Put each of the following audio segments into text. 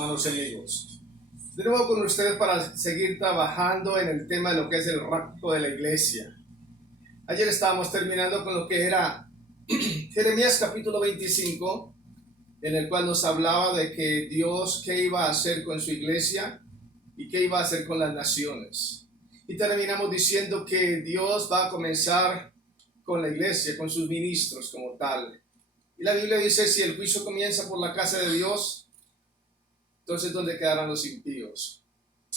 hermanos y amigos. De nuevo con ustedes para seguir trabajando en el tema de lo que es el rapto de la iglesia. Ayer estábamos terminando con lo que era Jeremías capítulo 25, en el cual nos hablaba de que Dios qué iba a hacer con su iglesia y qué iba a hacer con las naciones. Y terminamos diciendo que Dios va a comenzar con la iglesia, con sus ministros como tal. Y la Biblia dice, si el juicio comienza por la casa de Dios, entonces ¿dónde quedarán los impíos?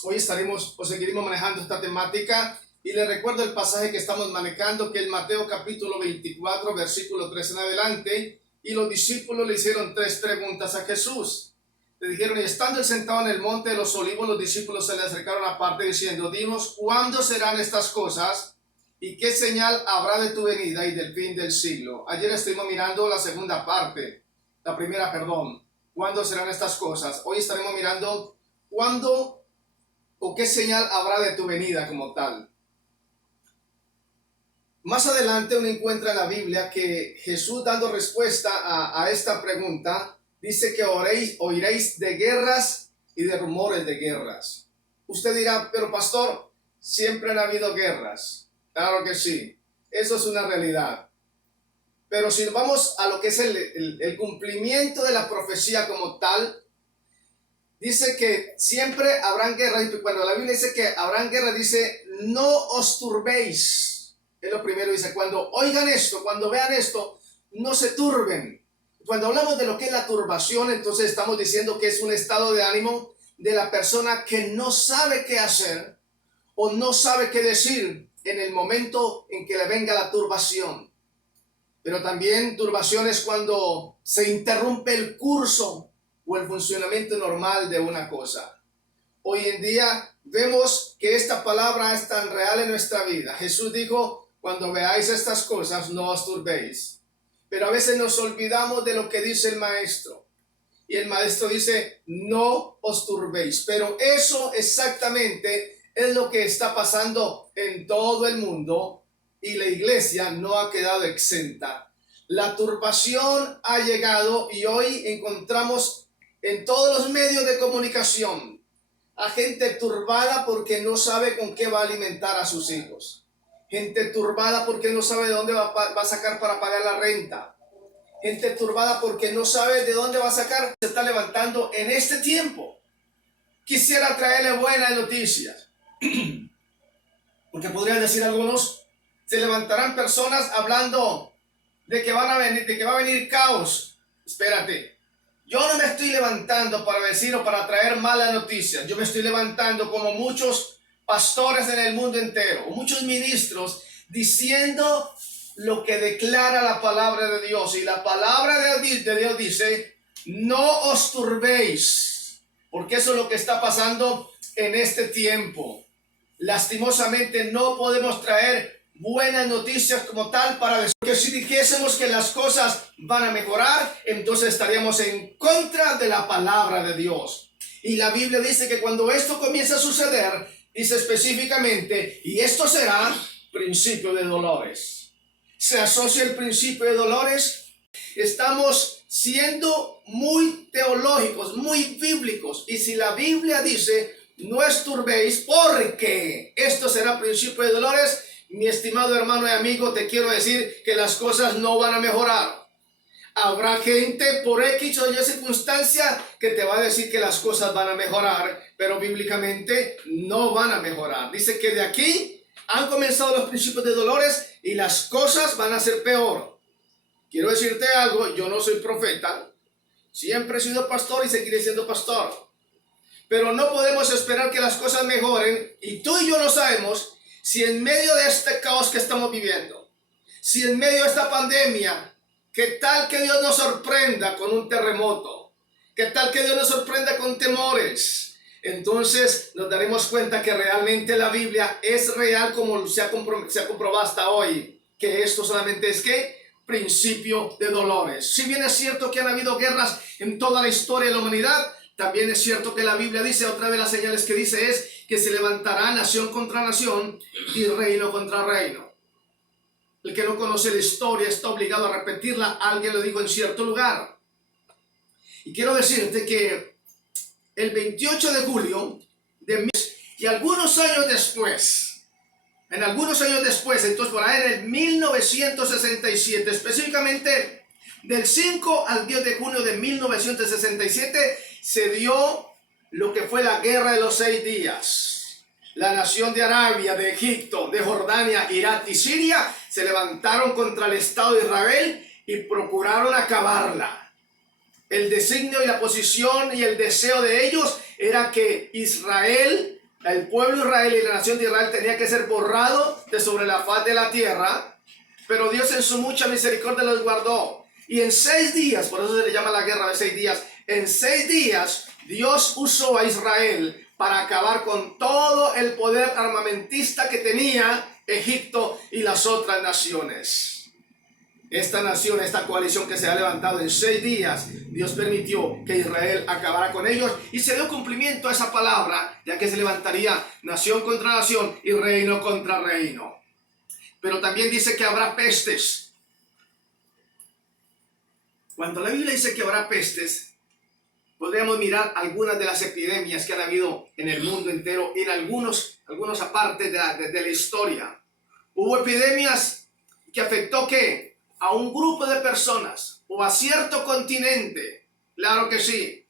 Hoy seguiremos manejando esta temática y les recuerdo el pasaje que estamos manejando, que es Mateo capítulo 24, versículo 3 en adelante, y los discípulos le hicieron 3 preguntas a Jesús. Le dijeron, y estando él sentado en el monte de los olivos, los discípulos se le acercaron aparte diciendo, dinos, ¿cuándo serán estas cosas? ¿Y qué señal habrá de tu venida y del fin del siglo? Ayer estuvimos mirando la segunda parte, la primera, perdón. ¿Cuándo serán estas cosas? Hoy estaremos mirando cuándo o qué señal habrá de tu venida como tal. Más adelante uno encuentra en la Biblia que Jesús, dando respuesta a esta pregunta, dice que oiréis de guerras y de rumores de guerras. Usted dirá, pero pastor, siempre han habido guerras. Claro que sí, eso es una realidad. Pero si vamos a lo que es el cumplimiento de la profecía como tal, dice que siempre habrán guerras. Y cuando la Biblia dice que habrán guerras, dice, no os turbéis. Es lo primero, dice, cuando oigan esto, cuando vean esto, no se turben. Cuando hablamos de lo que es la turbación, entonces estamos diciendo que es un estado de ánimo de la persona que no sabe qué hacer o no sabe qué decir en el momento en que le venga la turbación. Pero también turbación es cuando se interrumpe el curso o el funcionamiento normal de una cosa. Hoy en día vemos que esta palabra es tan real en nuestra vida. Jesús dijo, cuando veáis estas cosas, no os turbéis. Pero a veces nos olvidamos de lo que dice el maestro. Y el maestro dice, no os turbéis. Pero eso exactamente es lo que está pasando en todo el mundo y la iglesia no ha quedado exenta. La turbación ha llegado y hoy encontramos en todos los medios de comunicación a gente turbada porque no sabe con qué va a alimentar a sus hijos. Gente turbada porque no sabe de dónde va a sacar para pagar la renta. Gente turbada porque no sabe de dónde va a sacar. Se está levantando en este tiempo. Quisiera traerle buenas noticias. Porque podrían decir algunos, se levantarán personas hablando de que va a venir caos. Espérate, yo no me estoy levantando para decir o para traer malas noticias. Yo me estoy levantando como muchos pastores en el mundo entero, muchos ministros, diciendo lo que declara la palabra de Dios. Y la palabra de Dios dice, no os turbéis, porque eso es lo que está pasando en este tiempo. Lastimosamente no podemos traer buenas noticias como tal para decir que si dijésemos que las cosas van a mejorar, entonces estaríamos en contra de la palabra de Dios. Y la Biblia dice que cuando esto comienza a suceder, dice específicamente, y esto será principio de dolores. Se asocia el principio de dolores. Estamos siendo muy teológicos, muy bíblicos. Y si la Biblia dice, no os turbéis porque esto será principio de dolores, mi estimado hermano y amigo, te quiero decir que las cosas no van a mejorar. Habrá gente por X o Y circunstancia que te va a decir que las cosas van a mejorar, pero bíblicamente no van a mejorar. Dice que de aquí han comenzado los principios de dolores y las cosas van a ser peor. Quiero decirte algo, yo no soy profeta, siempre he sido pastor y seguiré siendo pastor. Pero no podemos esperar que las cosas mejoren y tú y yo no sabemos si en medio de este caos que estamos viviendo, si en medio de esta pandemia, ¿qué tal que Dios nos sorprenda con un terremoto? ¿Qué tal que Dios nos sorprenda con temores? Entonces nos daremos cuenta que realmente la Biblia es real como se ha comprobado hasta hoy, que esto solamente es que principio de dolores. Si bien es cierto que han habido guerras en toda la historia de la humanidad, también es cierto que la Biblia dice, otra de las señales que dice es que se levantará nación contra nación y reino contra reino. El que no conoce la historia está obligado a repetirla, alguien lo dijo en cierto lugar. Y quiero decirte que el 28 de julio de y algunos años después, entonces por ahí en el 1967, específicamente del 5 al 10 de junio de 1967, se dio lo que fue la Guerra de los 6 días. La nación de Arabia, de Egipto, de Jordania, Irak y Siria se levantaron contra el Estado de Israel y procuraron acabarla. El designio y la posición y el deseo de ellos era que Israel, el pueblo de Israel y la nación de Israel tenía que ser borrado de sobre la faz de la tierra, pero Dios en su mucha misericordia los guardó. Y en 6 días, por eso se le llama la guerra de 6 días, en 6 días Dios usó a Israel para acabar con todo el poder armamentista que tenía Egipto y las otras naciones. Esta nación, esta coalición que se ha levantado en 6 días, Dios permitió que Israel acabara con ellos y se dio cumplimiento a esa palabra, ya que se levantaría nación contra nación y reino contra reino. Pero también dice que habrá pestes. Cuando la Biblia dice que habrá pestes, podríamos mirar algunas de las epidemias que han habido en el mundo entero, en algunos aparte de la historia. Hubo epidemias que afectó ¿qué? A un grupo de personas o a cierto continente, claro que sí,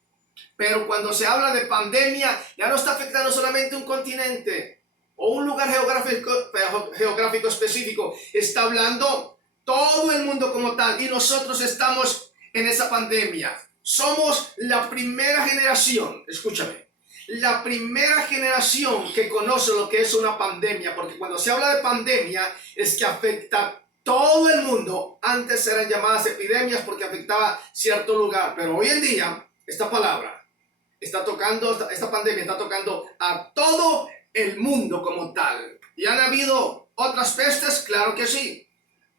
pero cuando se habla de pandemia ya no está afectando solamente un continente o un lugar geográfico específico, está hablando todo el mundo como tal y nosotros estamos en esa pandemia. Somos la primera generación, escúchame, la primera generación que conoce lo que es una pandemia, porque cuando se habla de pandemia es que afecta todo el mundo. Antes eran llamadas epidemias porque afectaba cierto lugar, pero hoy en día esta palabra está tocando, esta pandemia está tocando a todo el mundo como tal. ¿Y han habido otras pestes? Claro que sí.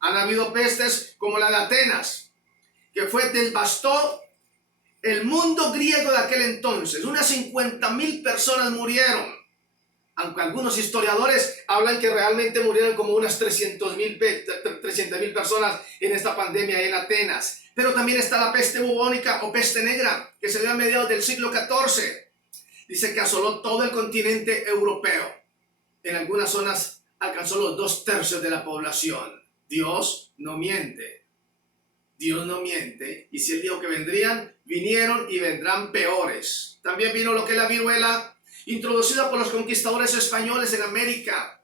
Han habido pestes como la de Atenas, que devastó el mundo griego de aquel entonces. Unas 50,000 personas murieron. Aunque algunos historiadores hablan que realmente murieron como unas 300,000 personas en esta pandemia en Atenas. Pero también está la peste bubónica o peste negra, que se dio a mediados del siglo XIV. Dice que asoló todo el continente europeo. En algunas zonas alcanzó los 2/3 de la población. Dios no miente. Dios no miente. Y si Él dijo que vendrían, vinieron y vendrán peores. También vino lo que es la viruela, introducida por los conquistadores españoles en América,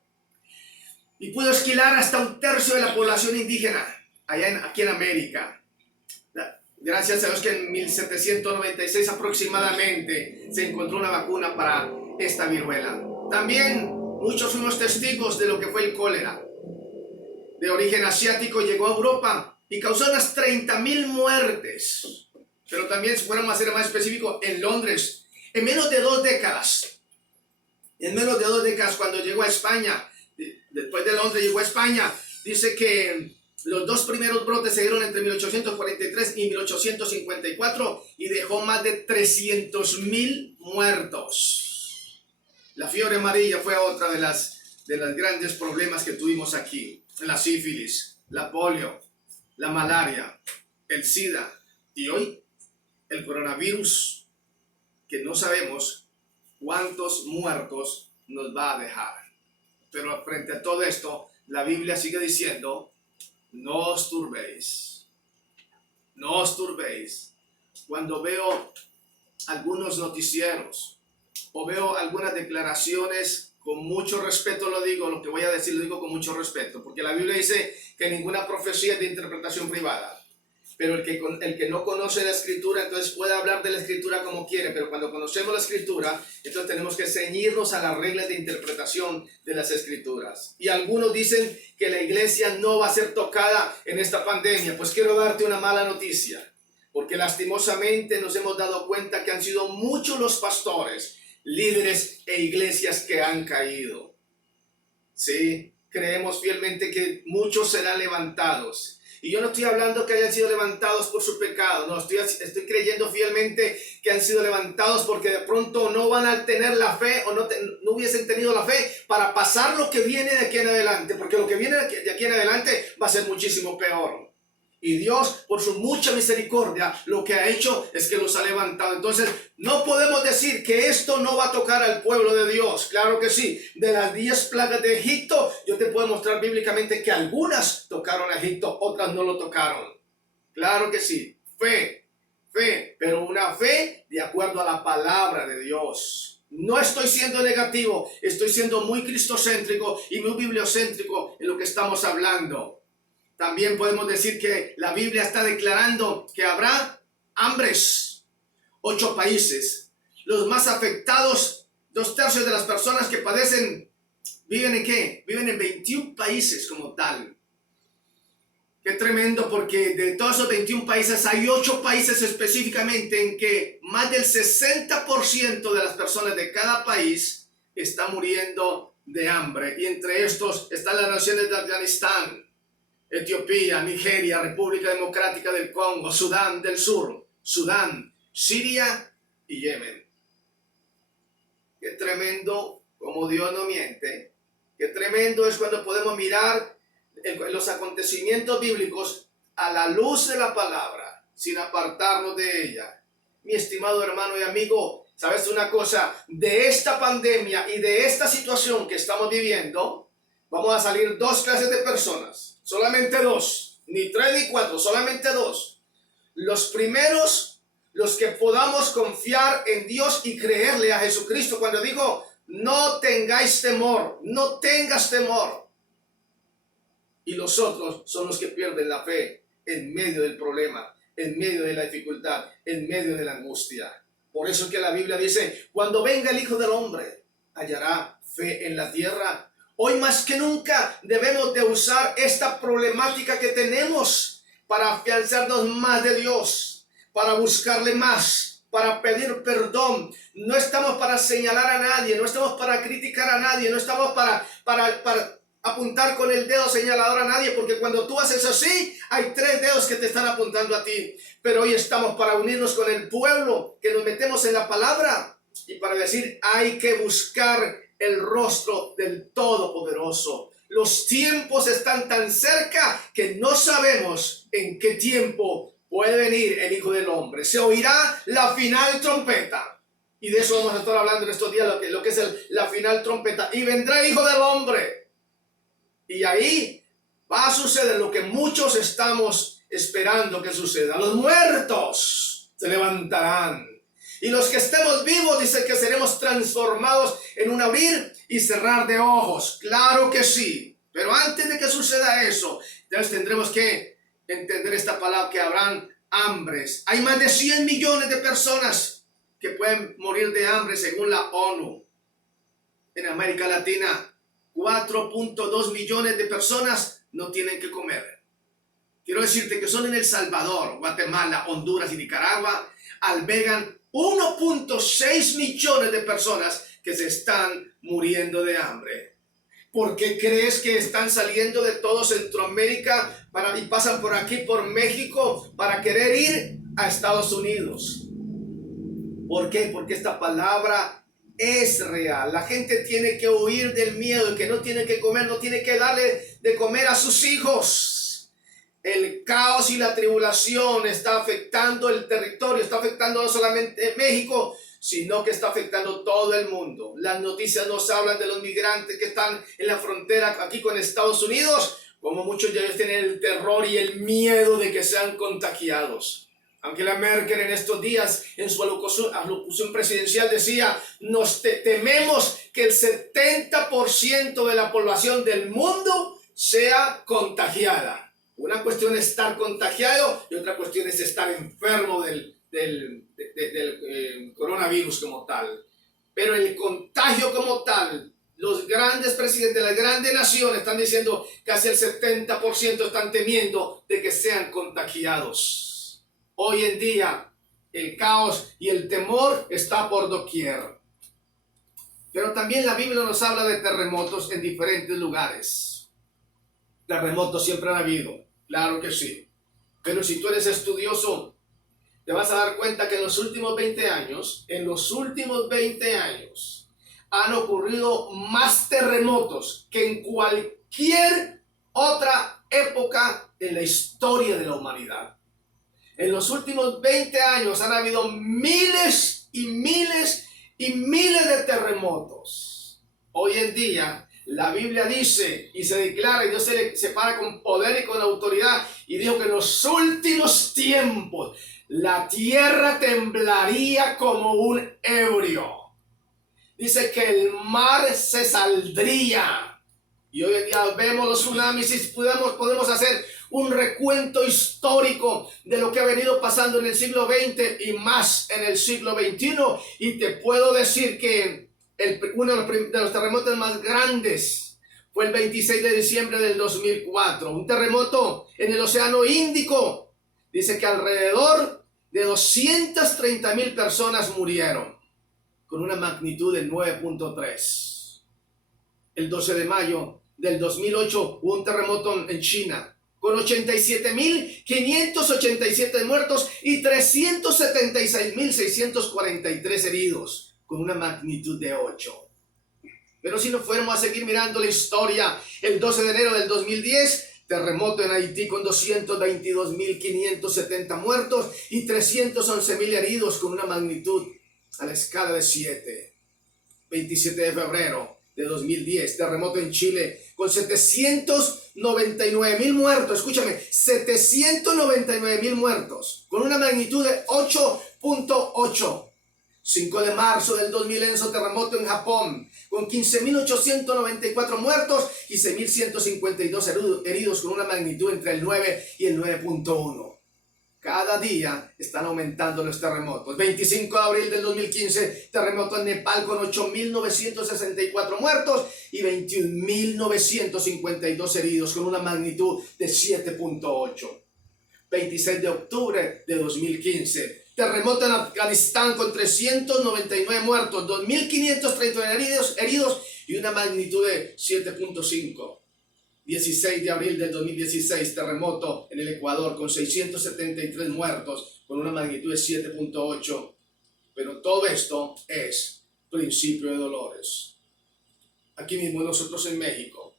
y pudo esquilar hasta 1/3 de la población indígena aquí en América. Gracias a Dios que en 1796 aproximadamente se encontró una vacuna para esta viruela. También muchos fuimos testigos de lo que fue el cólera. De origen asiático llegó a Europa y causó unas 30,000 muertes. Pero también, si fuéramos a ser más específicos, en Londres, en menos de 2 décadas, cuando llegó a España, después de Londres llegó a España, dice que los 2 primeros brotes se dieron entre 1843 y 1854 y dejó más de 300,000 muertos. La fiebre amarilla fue otra de las grandes problemas que tuvimos aquí. La sífilis, la polio, la malaria, el SIDA y hoy el coronavirus, que no sabemos cuántos muertos nos va a dejar. Pero frente a todo esto, la Biblia sigue diciendo, no os turbéis. No os turbéis. Cuando veo algunos noticieros o veo algunas declaraciones, con mucho respeto lo digo, lo que voy a decir lo digo con mucho respeto, porque la Biblia dice que ninguna profecía es de interpretación privada. Pero el que no conoce la Escritura, entonces puede hablar de la Escritura como quiere, pero cuando conocemos la Escritura, entonces tenemos que ceñirnos a las reglas de interpretación de las Escrituras. Y algunos dicen que la iglesia no va a ser tocada en esta pandemia. Pues quiero darte una mala noticia, porque lastimosamente nos hemos dado cuenta que han sido muchos los pastores, líderes e iglesias que han caído. Sí, creemos fielmente que muchos serán levantados. Y yo no estoy hablando que hayan sido levantados por su pecado, no, estoy creyendo fielmente que han sido levantados porque de pronto no van a tener la fe o no hubiesen tenido la fe para pasar lo que viene de aquí en adelante, porque lo que viene de aquí en adelante va a ser muchísimo peor. Y Dios, por su mucha misericordia, lo que ha hecho es que los ha levantado. Entonces, no podemos decir que esto no va a tocar al pueblo de Dios. Claro que sí. De las 10 plagas de Egipto, yo te puedo mostrar bíblicamente que algunas tocaron a Egipto, otras no lo tocaron. Claro que sí. Fe, pero una fe de acuerdo a la palabra de Dios. No estoy siendo negativo, estoy siendo muy cristocéntrico y muy bibliocéntrico en lo que estamos hablando. También podemos decir que la Biblia está declarando que habrá hambres. 8 países. Los más afectados, 2/3 de las personas que padecen, ¿viven en qué? Viven en 21 países como tal. Qué tremendo, porque de todos esos 21 países hay 8 países específicamente en que más del 60% de las personas de cada país están muriendo de hambre. Y entre estos están las naciones de Afganistán, Etiopía, Nigeria, República Democrática del Congo, Sudán del Sur, Sudán, Siria y Yemen. Qué tremendo, como Dios no miente. Qué tremendo es cuando podemos mirar los acontecimientos bíblicos a la luz de la palabra, sin apartarnos de ella. Mi estimado hermano y amigo, ¿sabes una cosa? De esta pandemia y de esta situación que estamos viviendo, vamos a salir 2 clases de personas. Solamente 2, ni 3 ni 4, solamente 2. Los primeros, los que podamos confiar en Dios y creerle a Jesucristo cuando dijo, no tengáis temor, no tengas temor. Y los otros son los que pierden la fe en medio del problema, en medio de la dificultad, en medio de la angustia. Por eso es que la Biblia dice, cuando venga el Hijo del Hombre, hallará fe en la tierra. Hoy más que nunca debemos de usar esta problemática que tenemos para afianzarnos más de Dios, para buscarle más, para pedir perdón. No estamos para señalar a nadie, no estamos para criticar a nadie, no estamos para apuntar con el dedo señalador a nadie, porque cuando tú haces así, hay 3 dedos que te están apuntando a ti. Pero hoy estamos para unirnos con el pueblo, que nos metemos en la palabra y para decir, hay que buscar el rostro del Todopoderoso. Los tiempos están tan cerca que no sabemos en qué tiempo puede venir el Hijo del Hombre. Se oirá la final trompeta. Y de eso vamos a estar hablando en estos días, lo que es la final trompeta. Y vendrá el Hijo del Hombre. Y ahí va a suceder lo que muchos estamos esperando que suceda. Los muertos se levantarán. Y los que estemos vivos, dice que seremos transformados en un abrir y cerrar de ojos. Claro que sí. Pero antes de que suceda eso, entonces tendremos que entender esta palabra, que habrán hambres. Hay más de 100 millones de personas que pueden morir de hambre según la ONU. En América Latina, 4.2 millones de personas no tienen que comer. Quiero decirte que solo en El Salvador, Guatemala, Honduras y Nicaragua albergan 1.6 millones de personas que se están muriendo de hambre. ¿Por qué crees que están saliendo de todo Centroamérica y pasan por aquí, por México, para querer ir a Estados Unidos? ¿Por qué? Porque esta palabra es real. La gente tiene que huir del miedo, el que no tiene que comer, no tiene que darle de comer a sus hijos. El caos y la tribulación está afectando el territorio, está afectando no solamente México, sino que está afectando todo el mundo. Las noticias nos hablan de los migrantes que están en la frontera aquí con Estados Unidos, como muchos de ellos tienen el terror y el miedo de que sean contagiados. Angela Merkel en estos días, en su alocución presidencial, decía, tememos que el 70% de la población del mundo sea contagiada. Una cuestión es estar contagiado y otra cuestión es estar enfermo del coronavirus como tal. Pero el contagio como tal, los grandes presidentes de las grandes naciones están diciendo que casi el 70% están temiendo de que sean contagiados. Hoy en día el caos y el temor está por doquier. Pero también la Biblia nos habla de terremotos en diferentes lugares. Terremotos siempre han habido, claro que sí. Pero si tú eres estudioso, te vas a dar cuenta que en los últimos 20 años, han ocurrido más terremotos que en cualquier otra época en la historia de la humanidad. En los últimos 20 años han habido miles y miles y miles de terremotos. Hoy en día la Biblia dice y se declara, y Dios se para con poder y con autoridad, y dijo que en los últimos tiempos la tierra temblaría como un ebrio. Dice que el mar se saldría. Y hoy en día vemos los tsunamis y podemos hacer un recuento histórico de lo que ha venido pasando en el siglo XX y más en el siglo XXI. Y te puedo decir que uno de los terremotos más grandes fue el 26 de diciembre del 2004. Un terremoto en el Océano Índico. Dice que alrededor de 230,000 personas murieron, con una magnitud de 9.3. El 12 de mayo del 2008 hubo un terremoto en China, con 87,587 muertos y 376,643 heridos, con una magnitud de 8. Pero si nos fuéramos a seguir mirando la historia, el 12 de enero del 2010, terremoto en Haití con 222,570 muertos y 311,000 heridos, con una magnitud a la escala de 7. 27 de febrero de 2010, terremoto en Chile con 799,000 muertos. Escúchame, 799,000 muertos, con una magnitud de 8.8. 5 de marzo del 2011, terremoto en Japón con 15,894 muertos y 6,152 heridos, con una magnitud entre el 9 y el 9.1. Cada día están aumentando los terremotos. 25 de abril del 2015, terremoto en Nepal con 8,964 muertos y 21,952 heridos, con una magnitud de 7.8. 26 de octubre de 2015, terremoto en Afganistán con 399 muertos, 2,539 heridos y una magnitud de 7.5. 16 de abril del 2016, terremoto en el Ecuador con 673 muertos, con una magnitud de 7.8. Pero todo esto es principio de dolores. Aquí mismo nosotros en México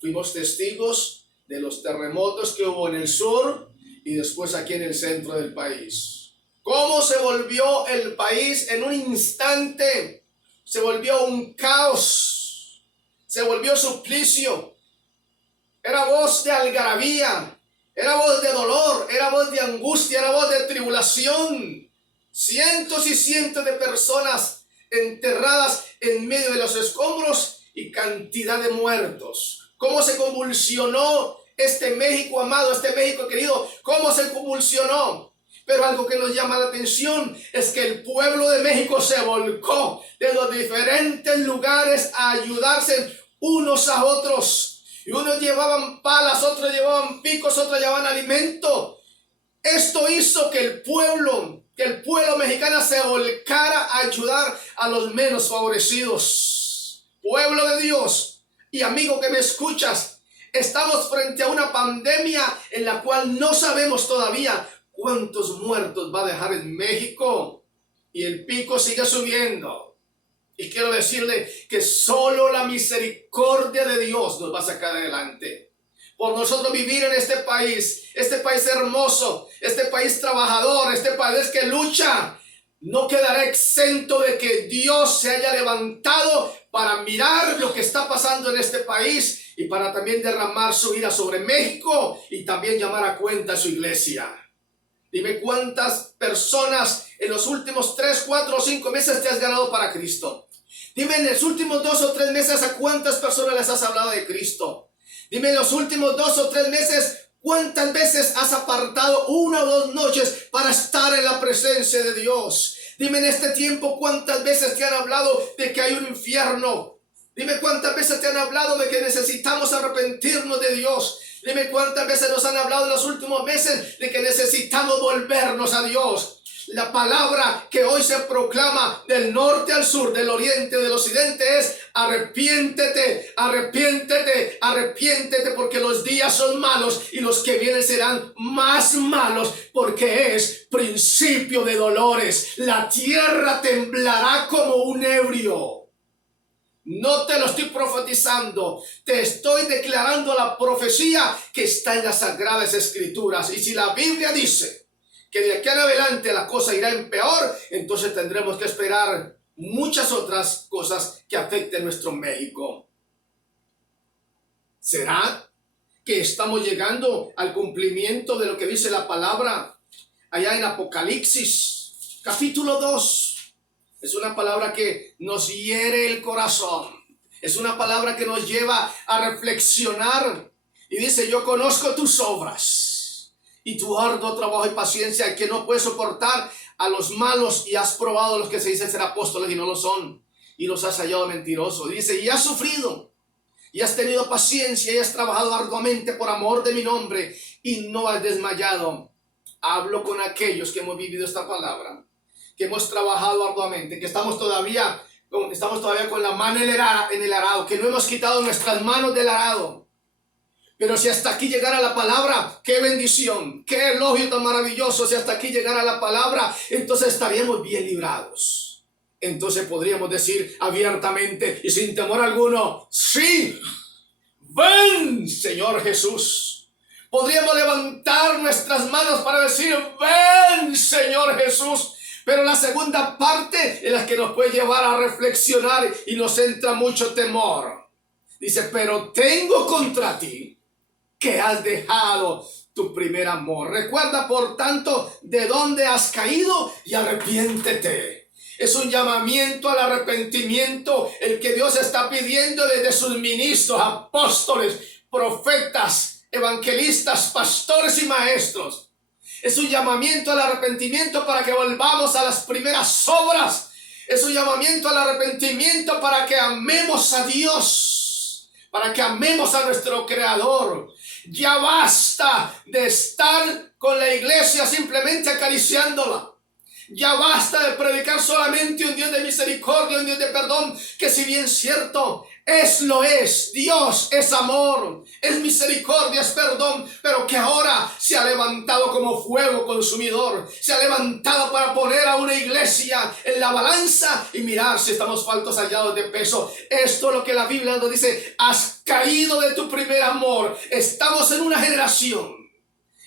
fuimos testigos de los terremotos que hubo en el sur y después aquí en el centro del país. Cómo se volvió el país en un instante. Se volvió un caos. Se volvió suplicio. Era voz de algarabía, era voz de dolor, era voz de angustia, era voz de tribulación. Cientos y cientos de personas enterradas en medio de los escombros y cantidad de muertos. Cómo se convulsionó este México amado, este México querido, cómo se convulsionó. Pero algo que nos llama la atención es que el pueblo de México se volcó de los diferentes lugares a ayudarse unos a otros. Y unos llevaban palas, otros llevaban picos, otros llevaban alimento. Esto hizo que el pueblo mexicano se volcara a ayudar a los menos favorecidos. Pueblo de Dios y amigo que me escuchas, estamos frente a una pandemia en la cual no sabemos todavía cuántos muertos va a dejar en México. Y el pico sigue subiendo. Y quiero decirle que solo la misericordia de Dios nos va a sacar adelante. Por nosotros vivir en este país hermoso, este país trabajador, este país que lucha, no quedará exento de que Dios se haya levantado para mirar lo que está pasando en este país y para también derramar su ira sobre México y también llamar a cuenta a su iglesia. Dime cuántas personas en los últimos 3, 4 o 5 meses te has ganado para Cristo. Dime en los últimos 2 o 3 meses a cuántas personas les has hablado de Cristo. Dime en los últimos 2 o 3 meses cuántas veces has apartado 1 o 2 noches para estar en la presencia de Dios. Dime en este tiempo cuántas veces te han hablado de que hay un infierno. Dime cuántas veces te han hablado de que necesitamos arrepentirnos de Dios. Dime cuántas veces nos han hablado en los últimos meses de que necesitamos volvernos a Dios. La palabra que hoy se proclama del norte al sur, del oriente del occidente es: arrepiéntete, arrepiéntete, arrepiéntete, porque los días son malos y los que vienen serán más malos, porque es principio de dolores. La tierra temblará como un ebrio. No te lo estoy profetizando, te estoy declarando la profecía que está en las Sagradas Escrituras. Y si la Biblia dice que de aquí en adelante la cosa irá en peor, entonces tendremos que esperar muchas otras cosas que afecten nuestro México. ¿Será que estamos llegando al cumplimiento de lo que dice la palabra allá en Apocalipsis, capítulo 2? Es una palabra que nos hiere el corazón. Es una palabra que nos lleva a reflexionar. Y dice, yo conozco tus obras y tu arduo trabajo y paciencia, que no puedes soportar a los malos, y has probado a los que se dicen ser apóstoles y no lo son, y los has hallado mentirosos. Dice, y has sufrido, y has tenido paciencia, y has trabajado arduamente por amor de mi nombre, y no has desmayado. Hablo con aquellos que hemos vivido esta palabra, que hemos trabajado arduamente, que estamos todavía con la mano en el arado, que no hemos quitado nuestras manos del arado. Pero si hasta aquí llegara la palabra, qué bendición, qué elogio tan maravilloso. Si hasta aquí llegara la palabra, entonces estaríamos bien librados. Entonces podríamos decir abiertamente y sin temor alguno, sí, ven, Señor Jesús. Podríamos levantar nuestras manos para decir, ven, Señor Jesús. Pero la segunda parte es la que nos puede llevar a reflexionar y nos entra mucho temor. Dice, pero tengo contra ti que has dejado tu primer amor. Recuerda, por tanto, de dónde has caído y arrepiéntete. Es un llamamiento al arrepentimiento el que Dios está pidiendo desde sus ministros, apóstoles, profetas, evangelistas, pastores y maestros. Es un llamamiento al arrepentimiento para que volvamos a las primeras obras. Es un llamamiento al arrepentimiento para que amemos a Dios, para que amemos a nuestro Creador. Ya basta de estar con la iglesia simplemente acariciándola. Ya basta de predicar solamente un Dios de misericordia, un Dios de perdón, que si bien cierto, lo es. Dios es amor, es misericordia, es perdón, pero que ahora se ha levantado como fuego consumidor. Se ha levantado para poner a una iglesia en la balanza y mirar si estamos faltos hallados de peso. Esto es lo que la Biblia nos dice. Has caído de tu primer amor. Estamos en una generación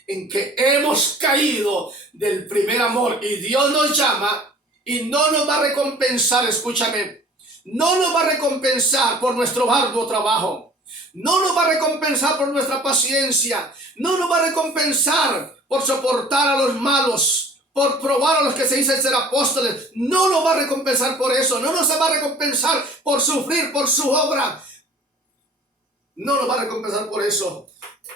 en que hemos caído del primer amor, y Dios nos llama y no nos va a recompensar, escúchame, no nos va a recompensar por nuestro arduo trabajo, no nos va a recompensar por nuestra paciencia, no nos va a recompensar por soportar a los malos, por probar a los que se dicen ser apóstoles. No nos va a recompensar por eso, no nos va a recompensar por sufrir por su obra, no nos va a recompensar por eso.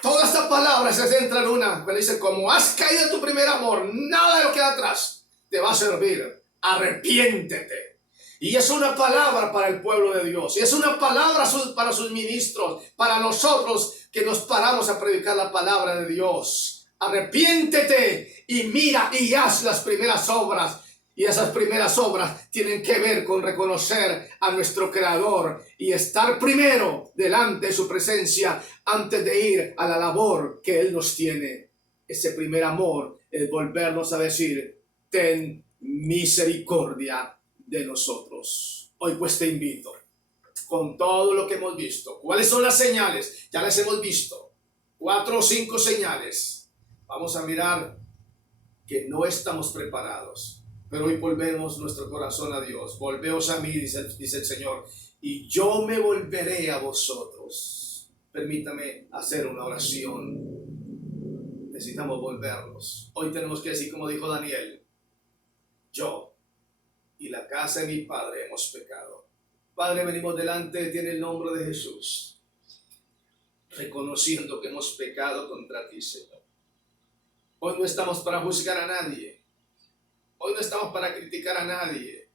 Toda esta palabra se centra en una, pero dice, como has caído en tu primer amor, nada de lo que hay atrás te va a servir. Arrepiéntete. Y es una palabra para el pueblo de Dios, y es una palabra para sus ministros, para nosotros que nos paramos a predicar la palabra de Dios. Arrepiéntete y mira y haz las primeras obras. Y esas primeras obras tienen que ver con reconocer a nuestro Creador y estar primero delante de su presencia antes de ir a la labor que Él nos tiene. Ese primer amor es volvernos a decir, ten misericordia de nosotros. Hoy pues te invito, con todo lo que hemos visto, ¿cuáles son las señales? Ya las hemos visto, 4 o 5 señales. Vamos a mirar que no estamos preparados. Pero hoy volvemos nuestro corazón a Dios. Volveos a mí, dice el Señor, y yo me volveré a vosotros. Permítame hacer una oración. Necesitamos volvernos. Hoy tenemos que decir, como dijo Daniel, yo y la casa de mi Padre hemos pecado. Padre, venimos delante de ti en el nombre de Jesús, reconociendo que hemos pecado contra ti, Señor. Hoy no estamos para juzgar a nadie. Hoy no estamos para criticar a nadie.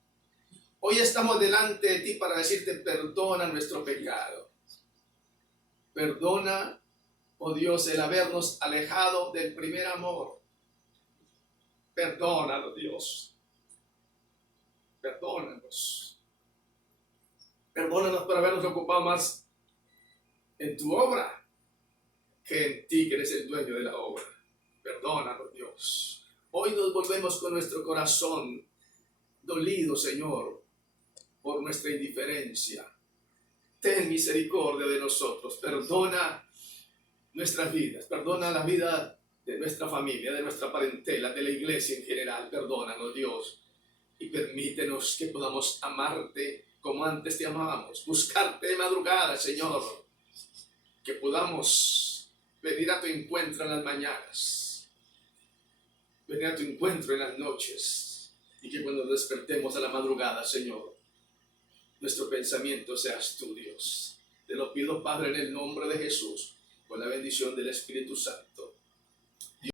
Hoy estamos delante de ti para decirte, perdona nuestro pecado. Perdona, oh Dios, el habernos alejado del primer amor. Perdónanos, Dios. Perdónanos. Perdónanos por habernos ocupado más en tu obra que en ti, que eres el dueño de la obra. Perdónanos, Dios. Hoy nos volvemos con nuestro corazón dolido, Señor, por nuestra indiferencia. ten misericordia de nosotros, perdona nuestras vidas, perdona la vida de nuestra familia, de nuestra parentela, de la iglesia en general. Perdónanos, Dios, y permítenos que podamos amarte como antes te amábamos, buscarte de madrugada, Señor, que podamos venir a tu encuentro en las mañanas, venir a tu encuentro en las noches, y que cuando despertemos a la madrugada, Señor, nuestro pensamiento seas tú, Dios. Te lo pido, Padre, en el nombre de Jesús, con la bendición del Espíritu Santo.